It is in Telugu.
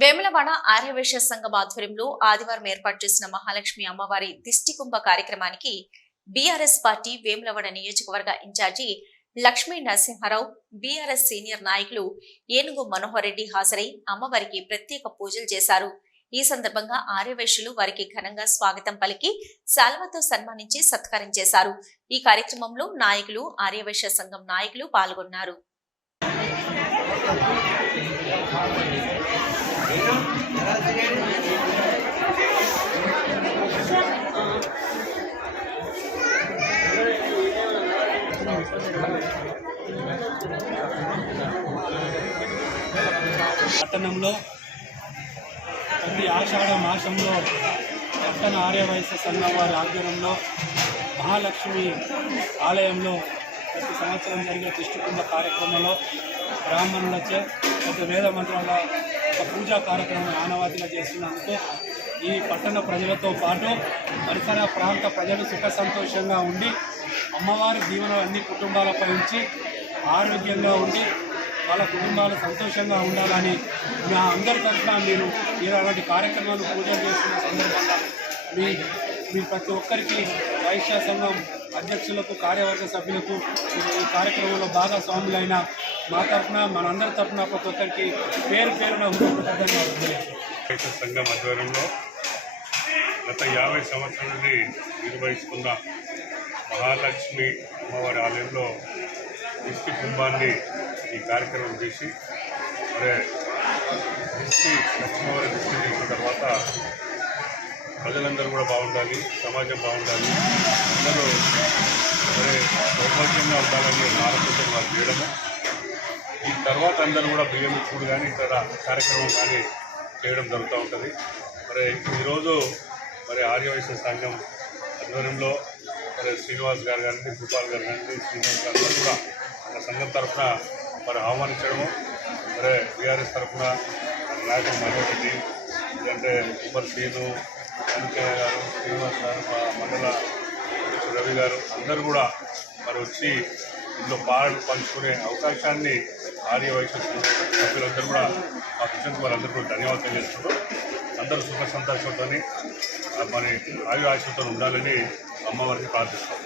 వేములవాడ ఆర్యవేశ్య సంఘం ఆధ్వర్యంలో ఆదివారం ఏర్పాటు చేసిన మహాలక్ష్మి అమ్మవారి దిష్టి కుంభ కార్యక్రమానికి బీఆర్ఎస్ పార్టీ వేములవాడ నియోజకవర్గ incharge Lakshmi Narasimharao BRS senior నాయకులు ఏనుగు మనోహర్ రెడ్డి హాజరై అమ్మవారికి ప్రత్యేక పూజలు చేశారు. ఈ సందర్భంగా ఆర్యవేశ్యులు వారికి ఘనంగా స్వాగతం పలికి శాల్వతో సన్మానించి సత్కారం చేశారు. ఈ కార్యక్రమంలో నాయకులు ఆర్యవేశ్య సంఘం నాయకులు పాల్గొన్నారు. పట్టణంలో ప్రతి ఆషాఢ మాసంలో పట్టణ ఆర్యవయస్య సంఘం వారి ఆధ్వర్యంలో మహాలక్ష్మి ఆలయంలో ప్రతి సంవత్సరం జరిగే దిష్టికుంభ కార్యక్రమంలో బ్రాహ్మణులచే పెద్ద వేద మంత్రాల ఒక పూజా కార్యక్రమం ఆనవాతిగా చేస్తున్నందుకు ఈ పట్టణ ప్రజలతో పాటు పరిసర ప్రాంత ప్రజలు సుఖ సంతోషంగా ఉండి అమ్మవారి దీవెన అన్ని కుటుంబాలపై ఉంచి ఆరోగ్యంగా ఉండి వాళ్ళ కుటుంబాలు సంతోషంగా ఉండాలని నా అందరి తరఫున మీరు మీరు అలాంటి కార్యక్రమాలు పూజలు చేస్తున్న సందర్భంగా మీ మీ ప్రతి ఒక్కరికి వైశ్య సంఘం అధ్యక్షులకు కార్యవర్గ సభ్యులకు ఈ కార్యక్రమంలో భాగస్వాములైన మా తరఫున మనందరి తరఫున ప్రతి ఒక్కరికి పేరు పేరున రైతు సంఘం ఆధ్వర్యంలో గత యాభై సంవత్సరాల నుండి నిర్వహిస్తున్న మహాలక్ష్మి అమ్మవారి ఆలయంలో దృష్టి కుంభాన్ని ఈ కార్యక్రమం చేసి అదే దృష్టి లక్ష్మీవారి దృష్టి చేసిన తర్వాత ప్రజలందరూ కూడా బాగుండాలి సమాజం బాగుండాలి. అందరూ మరి సౌభాగ్యంగా ఉండాలని ఆలోచించడం వారు చేయడము. ఈ తర్వాత అందరూ కూడా బియ్యం ఇప్పుడు కానీ ఇక్కడ కార్యక్రమం కానీ చేయడం జరుగుతూ ఉంటుంది. మరి ఈరోజు మరి ఆర్యవైశ్య సంఘం ఆధ్వర్యంలో మరి శ్రీనివాస్ గారు కానీ భూపాల్ గారు కానీ శ్రీనివాస్ గారు కూడా మన సంఘం తరఫున మరి ఆహ్వానించడము. మరి బీఆర్ఎస్ తరఫున నాయకుడు మహేష్ రెడ్డి ఎందుకంటే ఉమర్ సీను వెంకయ్య గారు శ్రీనివాస్ గారు మా మండల అధ్యక్షుడు రవి గారు అందరూ కూడా మరి వచ్చి ఇందులో పాలు పంచుకునే అవకాశాన్ని ఆర్య వైశ్య సభ్యులందరూ కూడా మా ఇచ్చినందుకు వారందరూ కూడా ధన్యవాదాలు చేస్తున్నారు అందరూ సుఖ సంతోషంతో మరి ఆయు ఆశతో ఉండాలని అమ్మవారికి ప్రార్థిస్తున్నాం.